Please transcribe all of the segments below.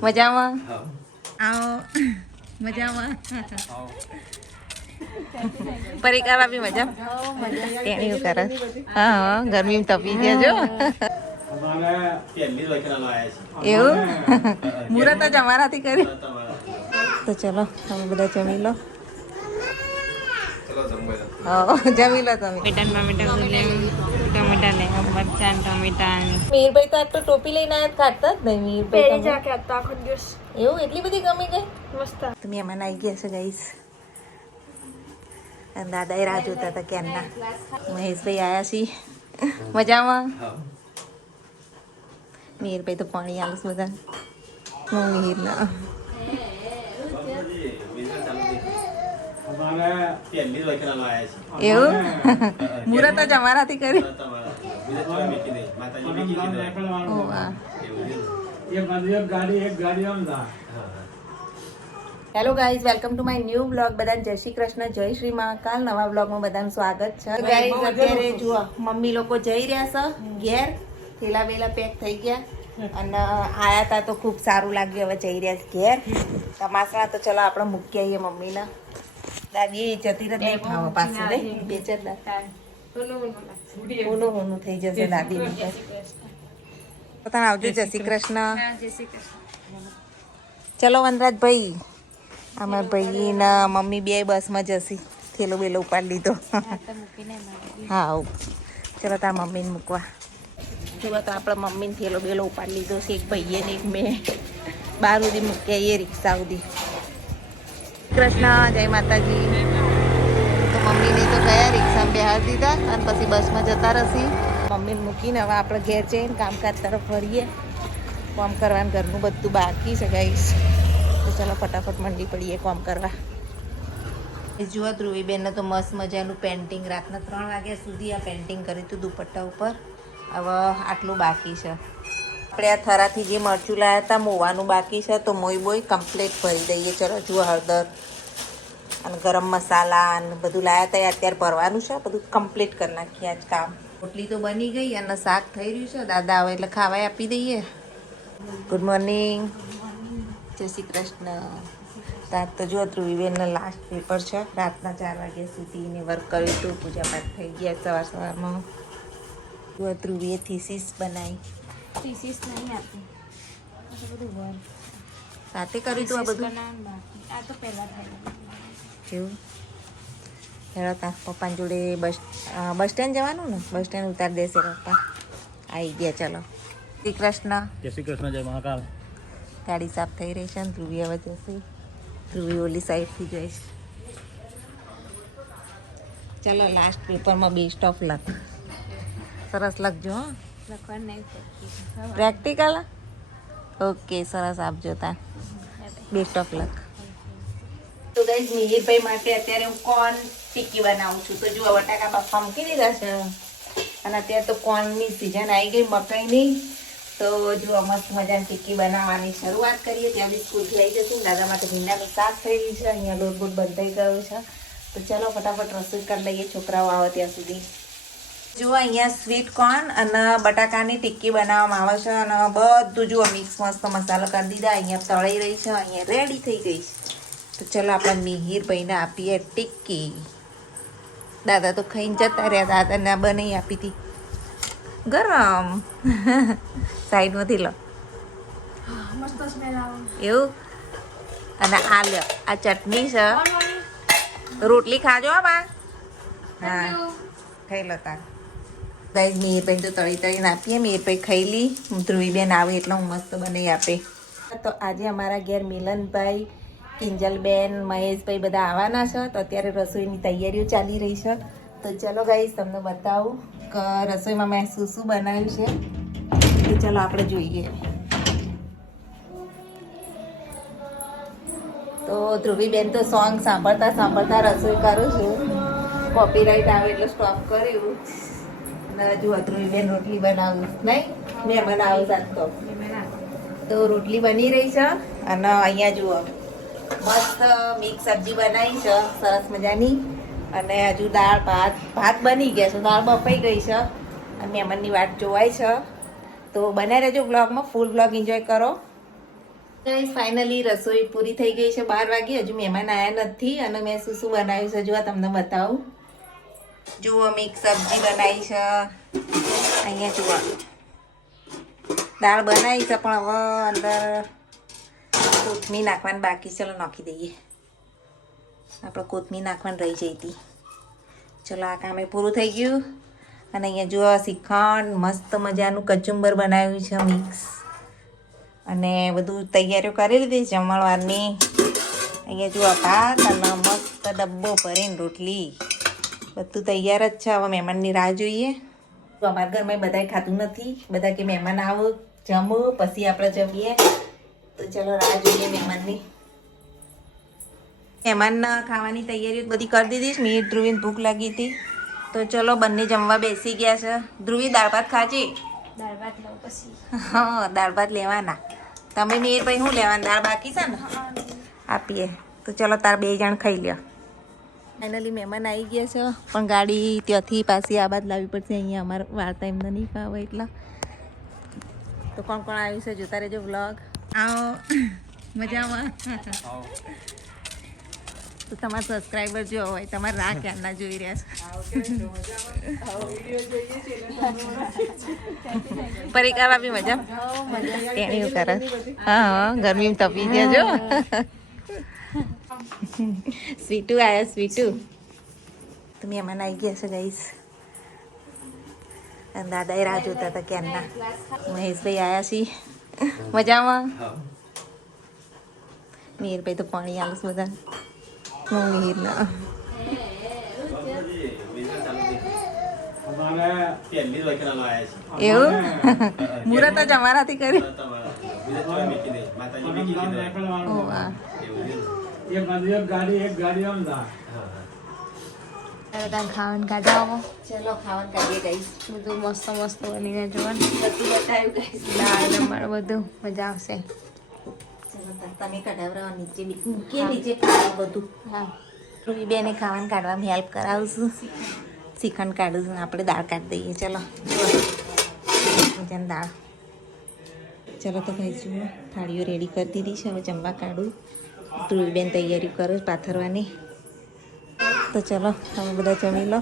મજામાં આવો મજામાં પરીક્ષા ભાભી મજા તેણી કરે હા ગરમી તપી ગયા જો એવું મુહૂર્ત જ અમારાથી કરી તો ચલો તમે બધા જમી લો જમી લો તમે ટમેટા ને મરચાં ટમેટા મીરભાઈ તો આટલો ટોપી લઈને આવ્યા ખાતા જ નહીં મીરભાઈ એવું એટલી બધી ગમી ગઈ મસ્ત તમે એમાં આવી ગયા છો ગાઈસ દાદા એ રાહ જોતા હતા ક્યારના મહેશભાઈ આવ્યા છીએ મજામાં મીરભાઈ તો પાણી આલસ બધા મીરના એવું મુહૂર્ત જ અમારાથી કરી hello guys welcome to my new blog બધાને જય શ્રી કૃષ્ણ જય શ્રી મહાકાલ નવા બ્લોગમાં બધાનું સ્વાગત છે ગાઈઝ અત્યારે જુઓ મમ્મી લોકો જઈ રહ્યા છે ઘેર થેલા વેલા પેક થઈ ગયા અને આયા તા તો ખૂબ સારું લાગ્યું હવે જઈ રહ્યા છે ઘેર તમાસા તો ચલો આપણે મૂકી આવીએ મમ્મીના દાદી જતી રહે નહીં ખાવા પાસે નહીં બેચર ઊનું થઈ જશે દાદી પોતાને આવજો જય શ્રી કૃષ્ણ ચલો વનરાજભાઈ અમારા ભાઈ ના મમ્મી બે બસમાં જશે થેલો બેલો ઉપાડી લીધો હા ચલો તાર મમ્મીને મૂકવા ચલો તો આપણે મમ્મીને થેલો બેલો ઉપાડી લીધો છે એક ભાઈએ ને એક મેં બાર સુધી મૂકી આવીએ રિક્ષા સુધી કૃષ્ણ જય માતાજી તો મમ્મીને તો ગયા રિક્ષામાં બેહાડી દીધા અને પછી બસમાં જતા રહેશી મમ્મીને મૂકીને હવે આપણે ઘેર જઈને કામકાજ તરફ ફરીએ કામ કરવાનું ઘરનું બધું બાકી છે ગાઈસ તો ચાલો ફટાફટ મંડી પડીએ કામ કરવા જુઓ ધ્રુવીબેનને તો મસ્ત મજાનું પેન્ટિંગ રાતના 3 વાગ્યા સુધી આ પેન્ટિંગ કર્યું હતું દુપટ્ટા ઉપર હવે આટલું બાકી છે આપણે આ થરાથી જે મરચું લાવ્યા હતા મોવાનું બાકી છે તો મોઈ બોઈ કમ્પ્લીટ ભરી દઈએ ચલો જુઓ હળદર અને ગરમ મસાલા અને બધું લાવ્યા હતા અત્યારે ભરવાનું છે બધું કમ્પ્લીટ કરી નાખીએ આજ કામ રોટલી તો બની ગઈ અને શાક થઈ રહ્યું છે દાદા આવે એટલે ખાવાય આપી દઈએ ગુડ મોર્નિંગ જય શ્રી કૃષ્ણ રાત તો જો ધ્રુવીબેનના લાસ્ટ પેપર છે રાતના 4 વાગ્યા સુધી એને વર્ક કર્યું હતું પૂજા પાઠ થઈ ગયા સવારમાં જો ધ્રુવીએ થીસીસ બનાવી થીસીસ નહીં આપી બધું સાથે કર્યું હતું આ બધું આ તો પહેલાં થયેલું એવું હેડો તા પપ્પાની જોડે બસ સ્ટેન્ડ જવાનું ને બસ સ્ટેન્ડ ઉતારી દેશે પપ્પા આવી ગયા ચલો શ્રી કૃષ્ણ જય શ્રી કૃષ્ણ જય મહાકાલ ગાડી સાફ થઈ રહી છે ને ધ્રુવી હવે જશે ધ્રુવી ઓલી સાઈડથી જઈશ ચાલો લાસ્ટ પેપરમાં બેસ્ટ ઓફ લક સરસ લખજો હો પ્રેક્ટિકલ ઓકે સરસ આપજો તા બેસ્ટ ઓફ લક તો ગાઈસ મિહિરભાઈ માટે અત્યારે હું કોર્ન ટિક્કી બનાવું છું તો જુઓ બટાકા બાફવા મૂકી દીધા છે અને અત્યારે તો કોર્નની સિઝન આવી ગઈ મકાઈની તો જુઓ મસ્ત મજાની ટિક્કી બનાવવાની શરૂઆત કરીએ ત્યાં બી સ્કૂલથી આવી જશું દાદા માટે ભીંડાનું શાક થઈ રહ્યું છે અહીંયા લોટ બોટ બંધાઈ ગયો છે તો ચાલો ફટાફટ રસોઈ કરી લઈએ છોકરાઓ આવે ત્યાં સુધી જુઓ અહીંયા સ્વીટ કોર્ન અને બટાકાની ટિક્કી બનાવવામાં આવે છે અને બધું જુઓ મિક્સ મસ્ત મસાલો કરી દીધા અહીંયા તળાઈ રહી છે અહીંયા રેડી થઈ ગઈ છે તો ચાલો આપણે મિહિરભાઈને આપીએ ટિક્કી દાદા તો ખાઈને જતા રહ્યા દાદાને બનાવી આપી હતી ગરમ સાઈડમાંથી લો એવું અને આ લ્યો આ ચટણી છે રોટલી ખાજો બા હા ખાઈ લો તાર ગાઈઝ મિહિરભાઈ તો તળી તળીને આપીએ મિહિરભાઈ ખાઈ લી ધ્રુવીબેન આવે એટલે હું મસ્ત બનાવી આપે તો આજે અમારા ઘેર મિલનભાઈ કિંજલબેન મહેશભાઈ બધા આવવાના છે તો અત્યારે રસોઈની તૈયારીઓ ચાલી રહી છે તો ચલો ગાઈઝ તમને બતાવું કે રસોઈમાં મેં શું શું બનાવ્યું છે તો ચાલો આપણે જોઈએ તો ધ્રુવીબેન તો સોંગ સાંભળતા સાંભળતા રસોઈ કરું છું કોપીરાઇટ આવે એટલે સ્ટોપ કર્યું અને હજુ ધ્રુવીબેન રોટલી બનાવું નહીં મેં બનાવું સાત તો રોટલી બની રહી છે અને અહીંયા જુઓ મસ્ત મિક્સ સબ્જી બનાવી છે સરસ મજાની અને હજુ દાળ ભાત બની ગયા છે દાળ બફાઈ ગઈ છે અને મહેમાનની વાટ જોવાય છે તો બને રહેજો બ્લોગમાં ફૂલ બ્લોગ એન્જોય કરો ગાઈસ ફાઇનલી રસોઈ પૂરી થઈ ગઈ છે 12 વાગે. હજુ મહેમાન આવ્યા નથી અને મેં શું શું બનાવ્યું છે જો તમને બતાવું. જુઓ મિક્સ સબ્જી બનાવી છે. અહીંયા જુઓ દાળ બનાવી છે પણ હવે અંદર કોથમીર નાખવાની બાકી. ચલો નાખી દઈએ. આપણે કોથમીર નાખવાની રહી જઈ હતી. ચલો આ કામે પૂરું થઈ ગયું. અને અહીંયા જુઓ શ્રીખંડ મસ્ત મજાનું કચુંબર બનાવ્યું છે મિક્સ. અને બધું તૈયારીઓ કરી લીધી જમણવારની. અહીંયા જુઓ ભાત અને મસ્ત ડબ્બો ભરીને રોટલી બધું તૈયાર જ છે. હવે મહેમાનની રાહ જોઈએ. તો અમારા ઘરમાં બધાય ખાતું નથી. બધા કે મહેમાન આવો જમો પછી આપણે જમીએ. તો ચલો રાહ જોઈએ મહેમાનની. મહેમાનના ખાવાની તૈયારીઓ બધી કરી દીધી. મીઠ ધ્રુવીને ભૂખ લાગી હતી તો ચલો બંને જમવા બેસી ગયા છે. ધ્રુવી દાળ ભાત ખાજે. દાળ ભાત લઉં પછી. હા દાળ ભાત લેવાના. તમે મીર ભાઈ શું લેવાના? દાળ બાકી છે ને આપીએ. તો ચલો તાર 2 જણ ખાઈ લ્યો. ફાઇનલી મહેમાન આવી ગયા છે પણ ગાડી ત્યાંથી પાછી આ બાદ લાવવી પડશે. અહીંયા અમારે વાર્તા એમને નહીં ફાવે એટલા. તો કોણ કોણ આવ્યું છે જોતા રહેજો વ્લોગ. આવો મજામાં. તો તમારા સબસ્ક્રાઈબર જો હોય તમારે રાહ ક્યારના જોઈ રહ્યા છે. પરીકા ભાભી મજા તેણી કરે. હા હા ગરમી તપી ગયા જો. સ્વીટુ આયા સ્વીટુ. તો મહેમાન આવી ગયા છે ગાઈસ. અને દાદાએ રાહ જોતા હતા ક્યારના. મહેશભાઈ આવ્યા છીએ મજામાં. મીરભાઈ તો પાણી આલું બધા. મીરના એવું મુહૂર્ત જ અમારાથી કર્યું. ખાવાનું કાઢવા ચલો ખાવાનું કાઢીએ ગાઈસ. બધું મસ્ત મસ્ત બનીને જોવાનું. બધું બતાવ્યું ગાઈસ. દાળ નમણ બધું મજા આવશે. ચલો તમે કઢાવરાવા નીચે મૂકીએ નીચે ખાવા બધું. હા રૂબી બેને ખાવાનું કાઢવામાં હેલ્પ કરાવશું. શ્રીખંડ કાઢું છું આપણે દાળ કાઢી દઈએ. ચલો મજાની દાળ. ચલો તો ભાઈ જુઓ થાળીઓ રેડી કરી દીધી છે. હવે જમવા કાઢું. રૂબી બેન તૈયારી કરો પાથરવાની. તો ચલો તમે બધા જમી લો.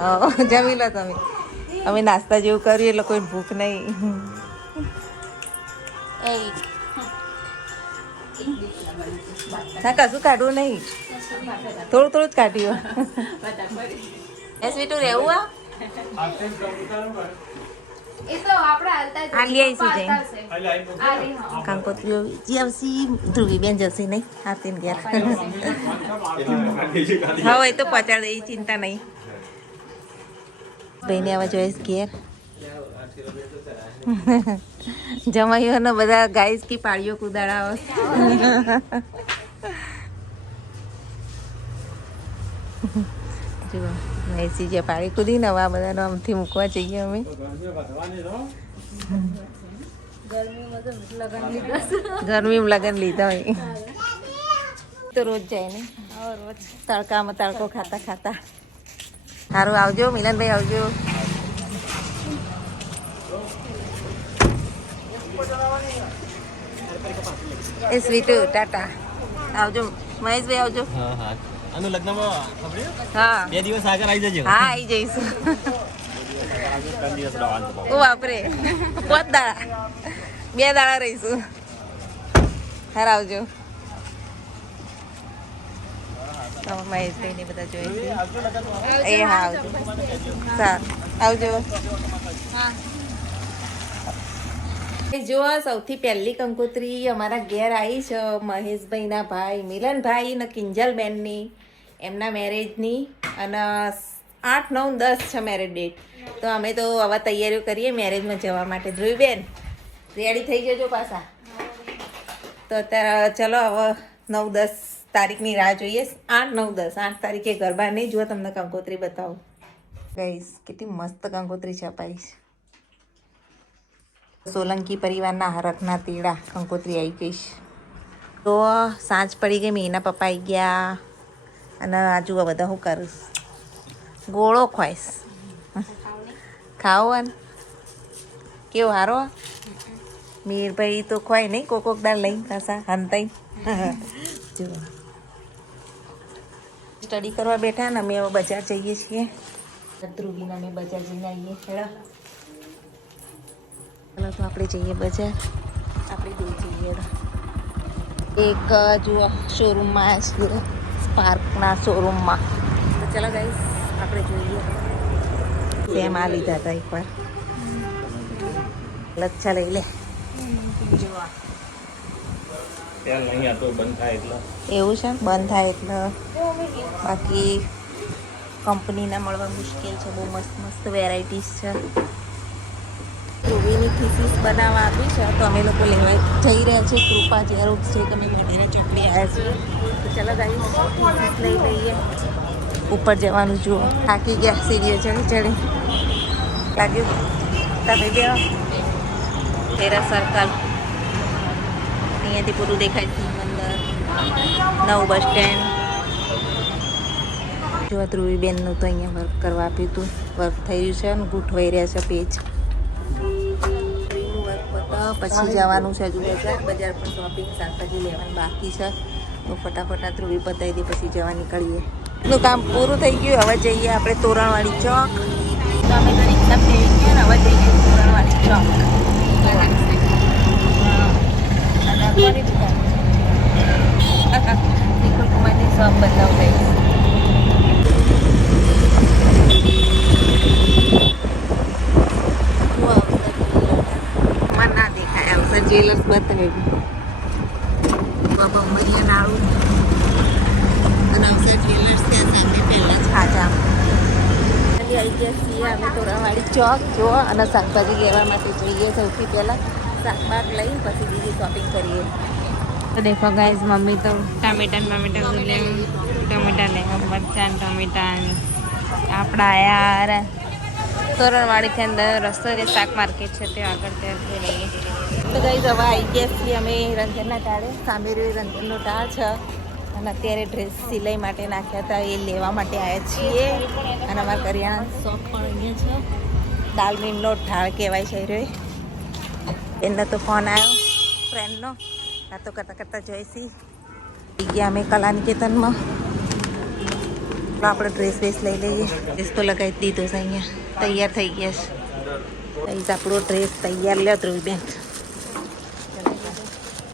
હા જમી લો તમે. અમે નાસ્તા જેવું કર્યું એટલે કોઈ ભૂખ નહીં. ના કશું કાઢવું નહીં. થોડું થોડું જ કાઢ્યું. એ સ્વીટું રહેવું આ એ તો આપણે હાલતા જ આ લઈ આવીશું જઈને. આલી હા કંકોત્રીઓ જી આવશે. ધ્રુવી બેન જશે નહીં હાથીને ઘેર. હા એ તો પહોંચાડી દઈ ચિંતા નહીં. ભાઈને આવા જોઈશ ઘેર. જમાઈઓને બધા ગાઈસ કી પાળીઓ કુદાડાવો. જુઓ મહેસી જે પાળી કૂદી ને હવે આ બધાનો આમથી મૂકવા જઈએ અમે. ગરમીમાં લગન લીધા હોય તો રોજ જાય ને તડકામાં તડકો ખાતા ખાતા. સારું આવજો મિલનભાઈ આવજો. એ સ્વીટુ ટાટા આવજો. મહેશભાઈ આવજો. આનું લગ્નમાં ખબર હા 2 દિવસ આગળ આવી જજો. હા આવી જઈશું. 3 દિવસ રહેવાનું. ઓ બાપરે 5 દાડા 2 દાડા રહીશું. હાર આવજો. મહેશભાઈ ને બધા જોઈશું. એ હા આવજો. સારું આવજો. હા જો સૌથી પહેલી કંકોત્રી અમારા ઘેર આવી છે મહેશભાઈના ભાઈ મિલનભાઈ ને કિંજલબેનની. એમના મેરેજની અને 8, 9, 10 છે મેરેજ ડેટ. તો અમે તો હવે તૈયારીઓ કરીએ મેરેજમાં જવા માટે. ધ્રુવીબેન રેડી થઈ જજો પાછા. તો અત્યારે ચલો હવે 9, 10 તારીખની રાહ જોઈએ. 8, 9, 10 8 તારીખે ગરબા નહીં. જો તમને કંકોત્રી બતાવું ગાઈસ કેટલી મસ્ત કંકોત્રી છપાઈ છે. સોલંકી પરિવારના હરખના તેડા કંકોત્રી આવી ગઈ છે. તો સાંજ પડી ગઈ. મીના પપ્પા આવી ગયા અને આ જુઓ બધા શું કરું ગોળો ખોઈશ. ખાવો ને કેવો હારો મીરભાઈ તો ખવાય નહીં કોક દાળ લઈને પાછા હંતાઈ જો સ્ટડી કરવા બેઠા ને અમે હવે બજાર જઈએ છીએ ધ્રુવીને અમે બજાર જઈને આવીએ હેડા ચાલો તો આપણે જઈએ બજાર આપણે બે જઈએ એક જુઓ શોરૂમમાં આવ્યા છીએ સ્પાર્કના શોરૂમમાં તો ચાલો ગાઈસ આપણે જોઈએ સેમ આ લીધા હતા એકવાર લચ્છા લઈ લે જુઓ ત્યાં નહીં આ તો બંધ થાય એટલે એવું છે બંધ થાય એટલે બાકી કંપનીના મળવા મુશ્કેલ છે બહુ મસ્ત મસ્ત વેરાયટીઝ છે ધ્રુવીની થીસીસ બનાવવા આપી છે તો અમે લોકો લેવા જઈ રહ્યા છીએ કૃપા ઝેરોક્સ છે કે અમે મોઢેરા ચોકડી આવ્યા છીએ તો ચાલો ગાઈસ થીસીસ લઈ લઈએ ઉપર જવાનું જુઓ થાકી ગયા સીડીઓ ચડી ચડી લાગ્યું તમે બે તેરા સર્કલ અહીંયાથી પૂરું દેખાય છે અંદર નવું બસ સ્ટેન્ડ જો ધ્રુવીબેનનું તો અહીંયા વર્ક કરવા આપ્યું હતું વર્ક થઈ રહ્યું છે અને ગૂંઠવાઈ રહ્યા છે પેજ પછી જવાનું છે હજુ બજાર પર શોપિંગ શાકભાજી લેવાનું બાકી છે તો ફટાફટ ધ્રુવી પતાવી દે પછી જવા નીકળીએ નું કામ પૂરું થઈ ગયું હવે જઈએ આપણે તોરણવાળી ચોક તો અમે તો રિક્ષા ફેરી ગયા ને હવે જઈએ તોરણવાળી ચોક નિકુલ કુમારની શોપ બદલાવ થઈ મને ના દેખાય આવશે જ્વેલર્સ બતાવ્યું બંબડિયા નાળું અને આવશે જ્વેલર્સ ત્યાં સામે પહેલાં જ ખાજા આવી ગયા છીએ અમે તોરણવાળી ચોક જો અને શાકભાજી લેવા માટે જઈએ સૌથી પહેલાં શાકભાગ લઈ પછી બીજી શોપિંગ કરીએ तो देखो गाइस मम्मी तो टमाटर ले टमाटर ले मरचां टमाटर आपड़ा यार तोरणवाड़ी के अंदर रस्तो रे शाक मार्केट है ते आगे त्यारથી લઈએ તો ગાઈસ હવે આવી ગયા છીએ અમે રંજનના ટાળે સામે રહ્યો રંજનનો ટાળ છે અને અત્યારે ડ્રેસ સિલાઈ માટે નાખ્યા હતા એ લેવા માટે આવ્યા છીએ અને અમારા કરિયાણા શોપ પણ અહીંયા છે દાલમીનનો ઢાળ કહેવાય છે રહ્યો એનો તો ફોન આવ્યો ફ્રેન્ડનો વાતો કરતાં જોઈશી ગયા અમે કલા નિકેતનમાં તો આપણે ડ્રેસ વેસ લઈ લઈએ ડ્રેસ તો લગાવી દીધો છે અહીંયા તૈયાર થઈ ગયા છે કઈ આપણો ડ્રેસ તૈયાર લ્યો ધ્રુવીબેન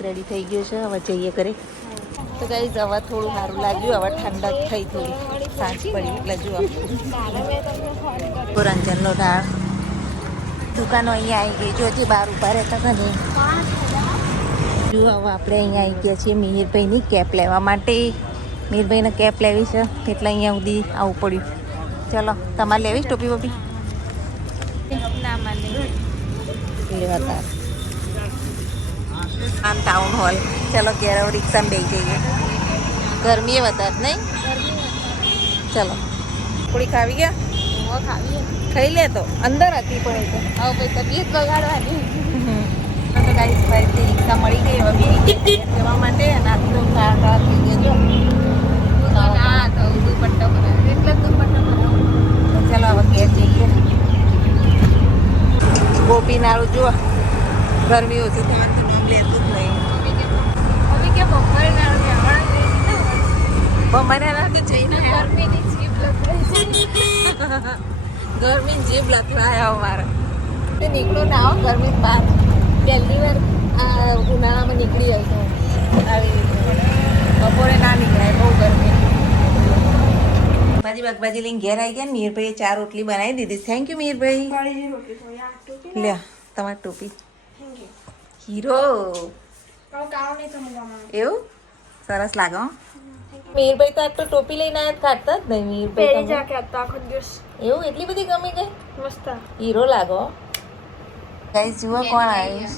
રેડી થઈ ગયો છે હવે જઈએ ઘરે તો કઈ હવે થોડું સારું લાગ્યું હવે ઠંડક થઈ થોડી સાંજ પડી એટલે જુઓ રંજનનો ઢાળ દુકાનો અહીંયા આવી ગઈ જો જે બહાર ઊભા રહેતા હતા ને જો હવે આપણે અહીંયા આવી ગયા છીએ મિહિરભાઈની કેપ લેવા માટે મિહિરભાઈને કેપ લેવી છે એટલે અહીંયા સુધી આવવું પડ્યું ચલો તમારે લેવી ટોપી વોપી ના માને લેવા તાર આમ ટાઉન હોલ ચલો ઘેર રિક્ષામાં બેસી જઈએ ગરમી વધારે નહીં ચલો પૂરી ખાવી ગયા ખાઈ લે તો અંદર હતી પણ એ તો હવે તબિયત બગાડવાની તો ગાઈસ ફરીથી રિક્ષા મળી ગઈ હવે બે જવા માટે અને આટલો ખાવા થઈ ગયો ના તો દુપટ્ટો બનાવ એટલે દુપટ્ટો બનાવ તો ચાલો હવે ઘેર જઈએ ગોપી નાળું જુઓ ગરમી ઓછી થવાનું તો નામ લેતું જ નહીં હવે કે બપોરે ના પણ મને ના તો જઈને ગરમીની જીભ લગાઈ ગરમી જીભ લથડાયા અમારા તે નીકળું ના હો ગરમી બહાર પહેલી વાર ઉનાળામાં નીકળી જાય તો આવી રીતે બપોરે ના નીકળાય બહુ ગરમી ભાજી બગભાજી લઈને ઘેર આવી ગયા મીરભાઈએ 4 રોટલી બનાવી દીધી થેન્ક યુ મીરભાઈ લ્યા તમારી ટોપી હીરો એવું સરસ લાગે હો મીરભાઈ તો આટલો ટોપી લઈને આવ્યા કાઢતા જ નહીં મીરભાઈ એવું એટલી બધી ગમી ગઈ મસ્ત હીરો લાગો ગાઈસ જુઓ કોણ આવ્યું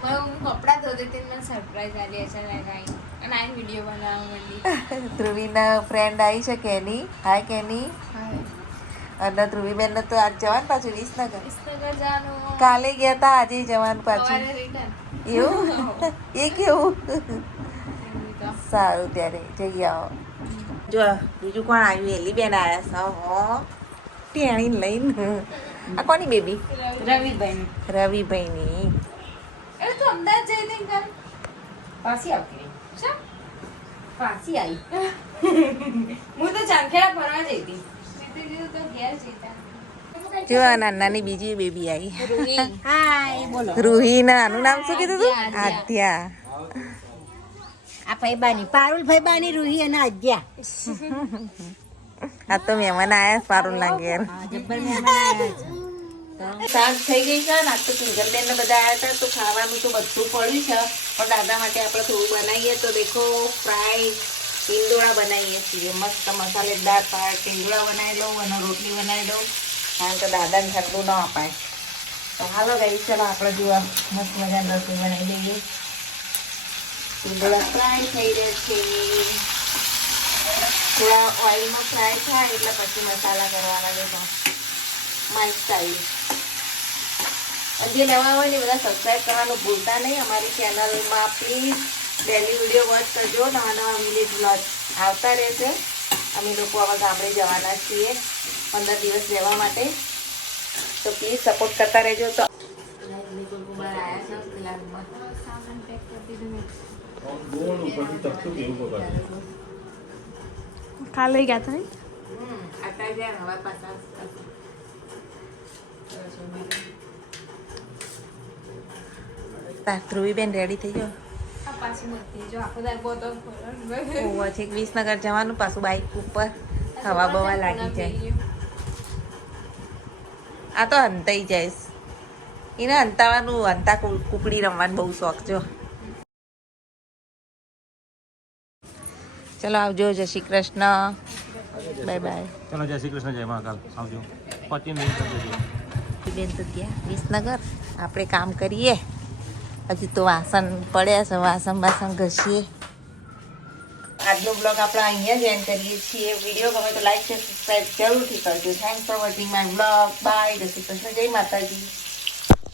હવે હું કપડાં ધોતી હતી મને સરપ્રાઈઝ આલી છે લગાઈ અને આ વિડીયો બનાવવા માંડી ધ્રુવીના ફ્રેન્ડ આવી છે કેની હાય કેની અને ધ્રુવીબેનને તો આજ જવાનું પાછું વિસનગર જવાનું કાલે ગયા હતા આજે જવાનું પાછું સવારે રિટર્ન એવું એ કેવું સારું ત્યારે જઈ આવો જો બીજું કોણ આવ્યું એલીબેન આવ્યા છે હો ટેણી લઈને આ કોની બેબી રવિભાઈ રવિભાઈની એ તો પાછી આવતી રહી શા પાછી આવી હું તો ચાંખેડા ફરવા જઈ હતી તો ઘેર જઈતા જો આ નાની બીજી બેબી આવી હાય બોલો રૂહી ના આનું નામ શું કીધું તું આદ્યા આ ભાઈબાની પારુલ ભાઈબાની રૂહી અને આજ્યા આ તો મહેમાન આયા પારુલ ના ઘેર જબ્બર મહેમાન આવ્યા છે સાંજ થઈ ગઈ છે ને આજ તો સિંગલ બેન ને બધા આવ્યા હતા તો ખાવાનું તો બધું પડ્યું છે પણ દાદા માટે આપણે થોડું બનાવીએ તો દેખો ફ્રાય ટીંડોળા બનાવીએ છીએ મસ્ત મસાલેદાર ટીંડોળા બનાવી લઉં અને રોટલી બનાવી દઉં કારણ કે દાદાને ઠંડુ ન અપાય તો હાલો ગઈ ચાલો આપણે જોવા મસ્ત મજાની રસોઈ બનાવી દઈએ ટીંડોળા ફ્રાય થઈ રહ્યા છે થોડા ઓઇલમાં ફ્રાય થાય એટલે પછી મસાલા કરવાના દેખો માય સ્ટાઈલ જે નવા હોય ને બધા સબસ્ક્રાઈબ કરવાનું ભૂલતા નહીં અમારી ચેનલમાં પ્લીઝ ડેલી વિડીયો વોચ કરજો નવા નવા વિલેજ વ્લોગ આવતા રહેશે અમે લોકો હવે ગામડે જવાના છીએ 15 દિવસ રહેવા માટે તો પ્લીઝ સપોર્ટ કરતા રહેજો તો કાલ લઈ ગયા હતા આટા જાય હવે પાછા ધ્રુવીબેન રેડી થઈ જાઓ પાછી મૂકતી જો આખો દાર બોતો છેક વિસનગર જવાનું પાછું બાઇક ઉપર હવા બવા લાગી જાય આ તો હંતાઈ જઈશ એને હંતાવાનું હંતા કુકડી રમવાનું બહુ શોખ જો ચલો આવજો જય શ્રી કૃષ્ણ બાય બાય ચલો જય શ્રી કૃષ્ણ જય મહાકાલ આવજો 25 મિનિટ બેન તો ગયા વિસનગર આપણે કામ કરીએ હજી તો વાસણ પડ્યા છે વાસણ ઘસીએ આજનો બ્લોગ આપણે અહીંયા જ એન્ડ કરીએ છીએ વિડીયો ગમે તો લાઈક શેર સબસ્ક્રાઈબ જરૂરથી કરજો thanks for watching my blog bye જય શ્રી કૃષ્ણ જય માતાજી